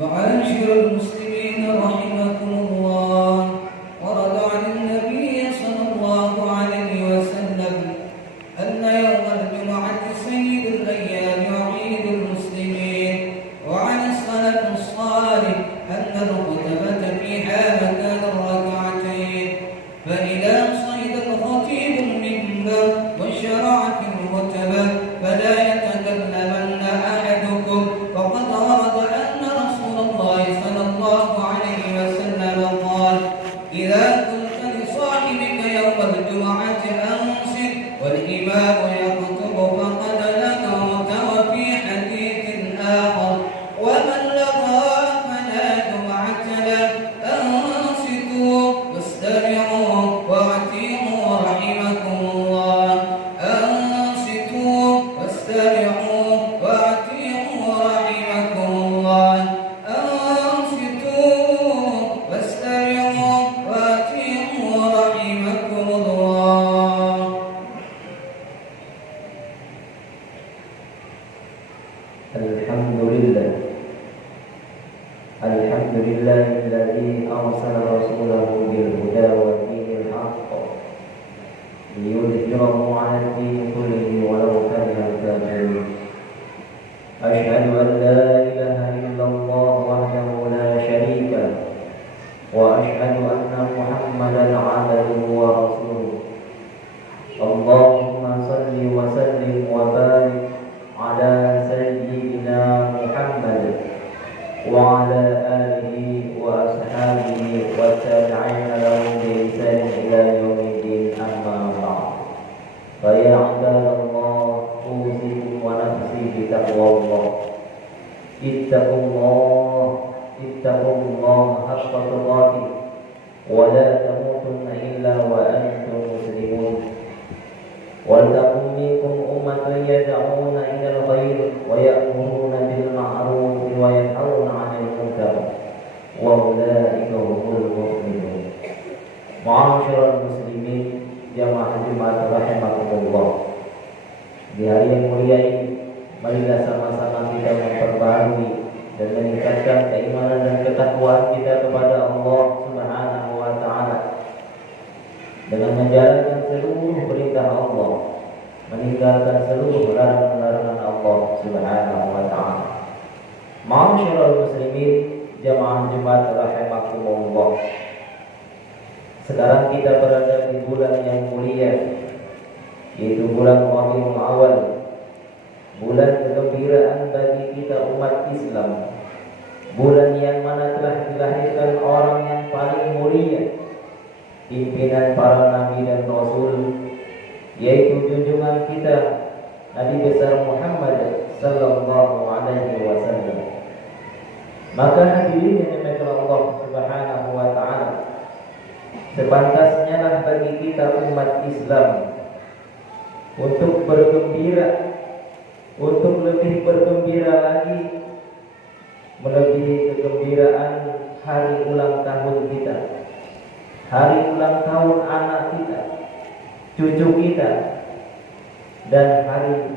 معاشر المسلمين رحمكم الله، ورد عن النبي صلى الله عليه وسلم أن يوم الجمعة سيد الأيام وعيد المسلمين، وعن السلف الصالح أن الخطبة فيها مكان الركعتين، فإذا صعد الخطيب المنبر وشرع في الخطبة فلا يتكلمن أحدكم، فقد ورد أن رسول الله صلى الله ليظهره على الدين كله ولو كره الكافرون أشهد أن لا إله إلا الله وحده لا شريك له وأشهد أن محمدا عبده ورسوله اللهم صل وسلم وبارك على سيدنا محمد وعلى آله وأصحابه والتابعين لهم بإحسان إلى يوم الدين أما بعد فيا عباد الله أوصيكم ونفسي بتقوى الله اتقوا الله حق تقاته ولا تموتن إلا وأنتم مسلمون ولتكن منكم أمة يدعون إلى الخير ويأمرون بالمعروف وينهون عن المنكر وأولئك هم المفلحون. Ma'asyiral muslimin, jamaah Jumat rahimakumullah. Di hari yang mulia ini, marilah sama-sama kita memperbarui dan meningkatkan keimanan dan ketakwaan kita kepada Allah Subhanahu wa taala dengan menjalankan seluruh perintah Allah, meninggalkan seluruh larangan-larangan Allah Subhanahu wa taala. Ma'asyiral muslimin, jamaah Jumat rahimakumullah. Sekarang kita berada di bulan yang mulia, yaitu bulan Rabiul Awal, bulan kegembiraan bagi kita umat Islam, bulan yang mana telah dilahirkan orang yang paling mulia, pimpinan para nabi dan rasul, yaitu junjungan kita Nabi besar Muhammad sallallahu alaihi wasallam. Maka hadirin yang dimuliakan Allah Subhanahu wa taala, sepantasnya lah bagi kita umat Islam untuk bergembira, untuk lebih bergembira lagi melebihi kegembiraan hari ulang tahun kita, hari ulang tahun anak kita, cucu kita, dan hari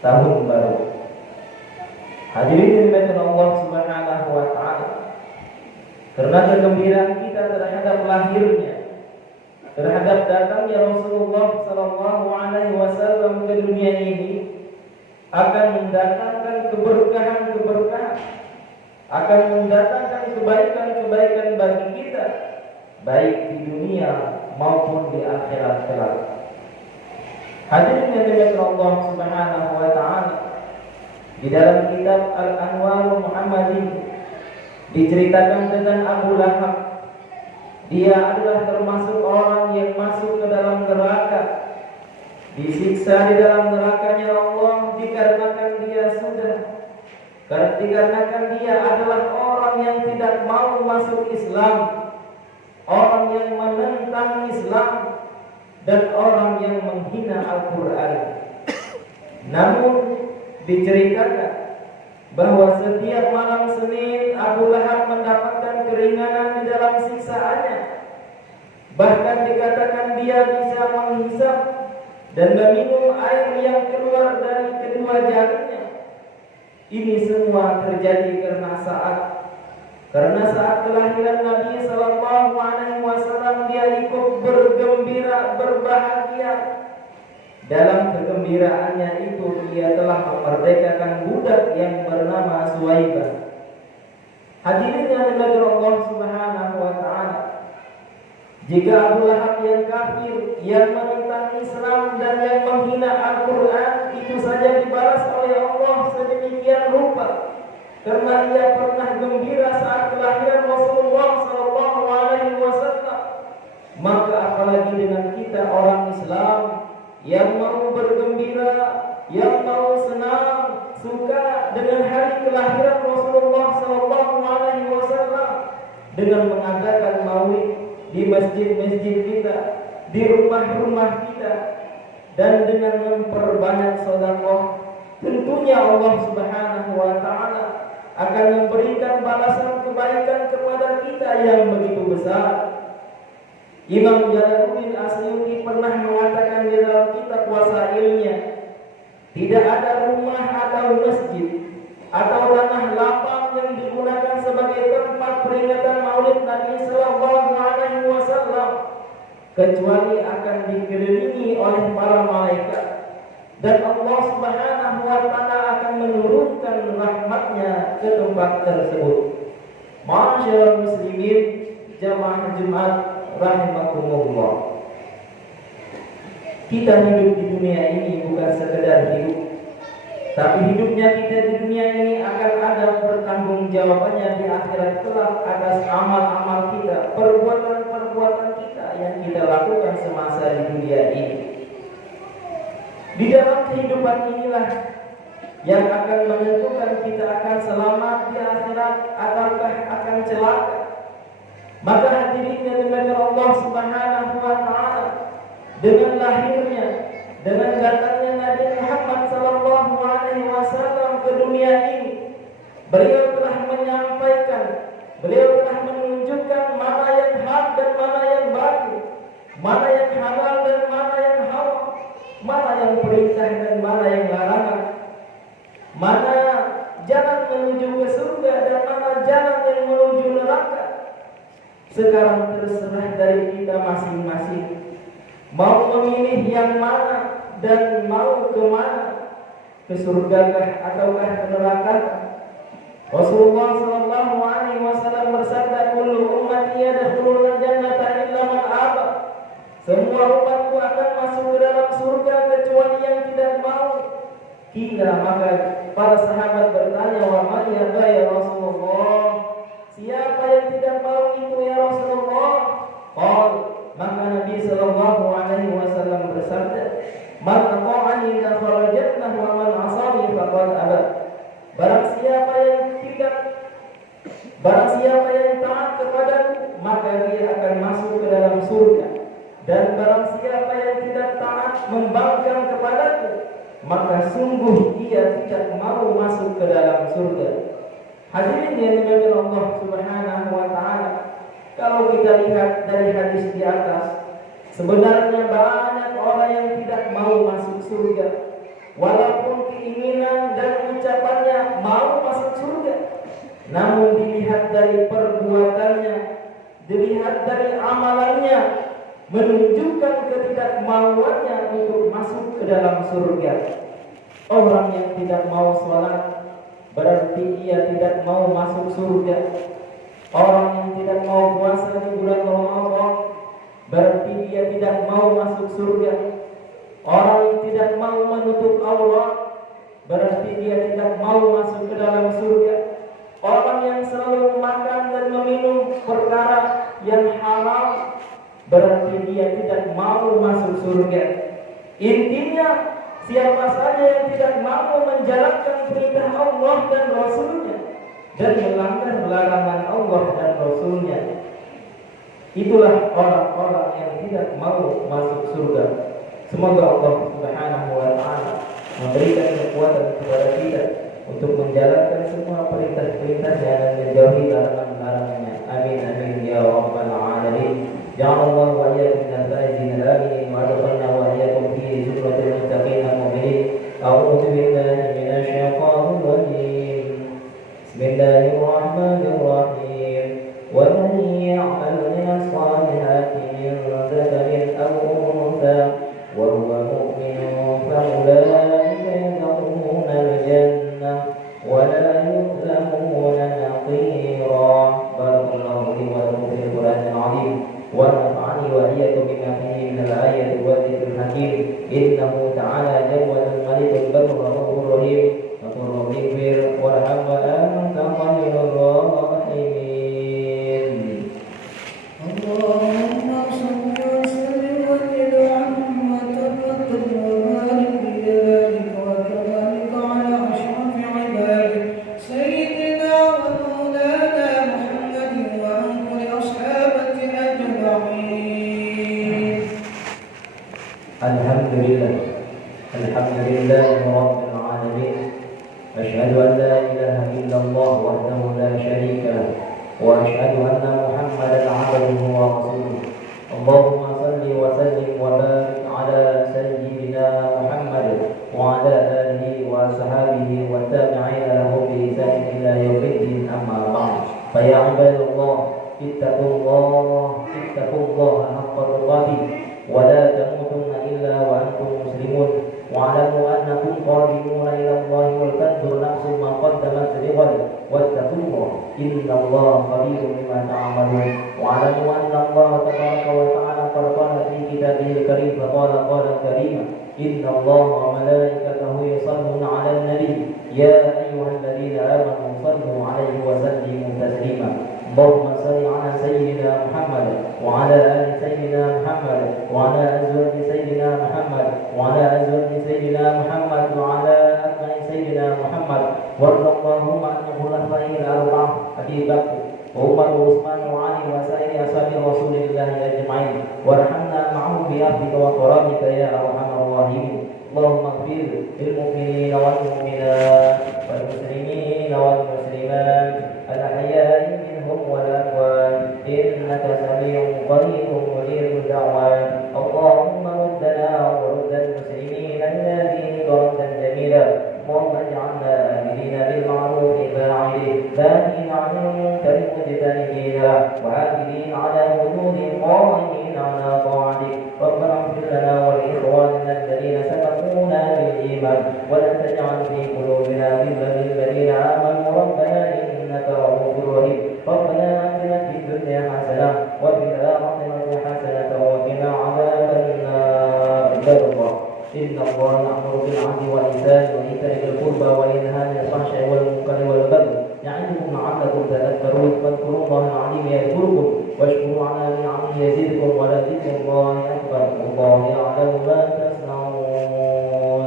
tahun baru. Hadirin dimuliakan Allah Subhanahu wa taala, karena kegembiraan kita terhadap lahirnya, terhadap datangnya Rasulullah sallallahu alaihi wasallam ke dunia ini akan mendatangkan keberkahan-keberkahan, akan mendatangkan kebaikan-kebaikan bagi kita, baik di dunia maupun di akhirat kelak. Hadirin yang dimuliakan Allah Subhanahu wa taala, di dalam kitab Al-Anwar Muhammadin diceritakan tentang Abu Lahab. Dia adalah termasuk orang yang masuk ke dalam neraka, disiksa di dalam nerakanya Allah dikarenakan dia adalah orang yang tidak mau masuk Islam, orang yang menentang Islam, dan orang yang menghina Al-Quran. Namun diceritakan bahwa setiap malam Senin Abu Lahab mendapatkan keringanan di dalam siksaannya. Bahkan dikatakan dia bisa menghisap dan meminum air yang keluar dari kedua jarinya. Ini semua terjadi karena saat kelahiran Nabi sallallahu alaihi wasallam dia ikut bergembira, berbahagia. Dalam kegembiraannya itu ia telah memerdekakan budak yang bernama Suwaibah. Hadirin yang dimuliakan Allah Subhanahu wa taala, jika Abu Lahab yang kafir, yang menentang Islam dan yang menghina Al-Quran itu saja dibalas oleh Allah sedemikian rupa karena ia pernah gembira saat kelahiran Rasulullah sallallahu alaihi wasallam, maka apalagi dengan kita orang Islam yang mau bergembira, yang mau senang, suka dengan hari kelahiran Rasulullah sallallahu alaihi wasallam dengan mengadakan maulid di masjid-masjid kita, di rumah-rumah kita, dan dengan memperbanyak sedekah. Tentunya Allah Subhanahu wa taala akan memberikan balasan kebaikan kepada kita yang begitu besar. Imam Jalaluddin Asyuti pernah mengatakan di dalam kitab Wasailnya, tidak ada rumah atau masjid atau tanah lapang yang digunakan sebagai tempat peringatan Maulid Nabi sallallahu alaihi wasallam kecuali akan dikelilingi oleh para malaikat, dan Allah Subhanahu wa taala akan menurunkan rahmatnya ke tempat tersebut. Ma'asyiral muslimin, jamaah Jumat rahimakumullah. Kita hidup di dunia ini bukan sekedar hidup, tapi hidupnya kita di dunia ini akan ada pertanggungjawabannya di akhirat kelak atas amal-amal kita, perbuatan-perbuatan kita yang kita lakukan semasa di dunia ini. Di dalam kehidupan inilah yang akan menentukan kita akan selamat di akhirat ataukah akan celaka. Maka hadirin yang dimuliakan Allah Subhanahu wa taala, dengan lahirnya, dengan datangnya Nabi Muhammad sallallahu alaihi wasallam ke dunia ini, beliau telah menyampaikan, beliau telah menunjukkan mana yang hak dan mana yang batil, mana yang halal dan mana yang haram, mana yang perintah dan mana yang larangan, mana jalan menuju ke surga dan mana jalan yang menuju neraka. Sekarang terserah dari kita masing-masing, mau memilih yang mana dan mau ke mana, ke surgakah ataukah ke neraka. Rasulullah sallallahu alaihi wasallam bersabda, "Kullu ummati yadkhuluna jannata illa man aba." Semua umatku akan masuk ke dalam surga kecuali yang tidak mau. Kila, maka para sahabat bertanya, "Wa man yaba ya Rasulullah?" Siapa yang tidak mau itu ya Rasulullah? Maka Nabi sallallahu alaihi wasallam bersabda, "Man ata'ani dakhala jannah wa man 'asani faqad aba." Barang siapa yang taat kepadaku, maka dia akan masuk ke dalam surga. Dan barang siapa yang tidak taat membangkang kepadaku, maka sungguh dia tidak mau masuk ke dalam surga. Hadirin yang dimuliakan Allah Subhanahu wa taala, kalau kita lihat dari hadis di atas, sebenarnya banyak orang yang tidak mau masuk surga, walaupun keinginan dan ucapannya mau masuk surga, namun dilihat dari perbuatannya, dilihat dari amalannya, menunjukkan ketidakmauannya untuk masuk ke dalam surga. Orang yang tidak mau sholat berarti ia tidak mau masuk surga. Orang yang tidak mau puasa di bulan Ramadan berarti dia tidak mau masuk surga. Orang yang tidak mau menutup aurat berarti dia tidak mau masuk ke dalam surga. Orang yang selalu makan dan meminum perkara yang haram berarti dia tidak mau masuk surga. Intinya, siapa saja yang tidak mau menjalankan perintah Allah dan Rasulnya dan melanggar larangan Allah dan Rasulnya, itulah orang-orang yang tidak mau masuk surga. Semoga Allah Subhanahu wa taala memberikan kekuatan kepada kita untuk menjalankan semua perintah-perintahnya dan menjauhi larangan-larangannya. Amin amin ya rabbal alamin. Ja'alallahu wa iyyakum minal faizin amin wa adkhalna wa iyyakum fi zumratil muttaqin al-mu'minin. A'udzu billahi minasy syaithanir rajim. Bismillahirrahmanirrahim. Wa man ya'mal minas salihati min dzakarin aw untha wa huwa mu'minun fa ulaika yadkhuluna al-jannah wa la yuzlamuna naqira. Barakallahu li wa lakum fil Qur'anil 'azim. ونفعني وإياكم بما فيه من الآية والذكر الحكيم. إنه تعالى جواد الملك البر الرؤوف الرحيم. وقل رب اغفر وارحم وأنت خير الراحمين. اللهم صل وسلم وزد عنهم وتقبل وبارك بجلالك وكرمك على أشرف عبادك سيدنا ومولانا محمد وعن كل أصحابه أجمعين. الحمد لله رب العالمين. أشهد أن لا إله إلا الله وحده لا شريك له وأشهد أن محمدا عبده ورسوله. اللهم صل وسلم وبارك على سيدنا محمد وعلى آله وصحبه والتابعين له بإحسان إلى يوم الدين. أما بعد، فيا عباد الله اتقوا الله حق تقاته كتابه الكريم فقال قولا كريما إن الله وملائكته يصلون على النبي يا أيها الذين آمنوا صلوا عليه وسلموا تسليما اللهم صل على سيدنا محمد وعلى آل سيدنا محمد وعلى أزواج سيدنا محمد وعلى أزواج سيدنا محمد وعلى أبناء سيدنا محمد وارض اللهم عن خلفائه الأربعة أبي بكر وعمر وعثمان وعلي وسائر أصحاب رسول الله أجمعين وارحمنا معهم بعفوك وكرامك يا أرحم الراحمين اللهم اغفر للمؤمنين والمؤمنات والمسلمين والمسلمات الأحياء منهم والأموات إنك سميع قريب مجيب الدعوات اللهم ردنا ورد المسلمين الذين ضربا جميلا اللهم اجعلنا آمنين بالمعروف فاعلين باقين عن المنكر مجتنبين وعاكفين على حدود قائمين على طاعتك ربنا اغفر لنا ولإخواننا الذين سبقونا بالإيمان ولا تجعل في قلوبنا غلا للذين آمنوا ربنا إنك رؤوف رحيم ربنا آتنا في الدنيا حسنة وفي الآخرة حسنة وقنا عذاب النار عباد الله إن الله يأمر بالعدل والإحسان وإيتاء ذي القربى وينهى عن الفحشاء والمنكر والبغي يعظكم لعلكم تذكرون فاذكروا الله العظيم يذكركم واشكروا على نعمه يزدكم ولذكر الله أكبر والله يعلم ما تصنعون.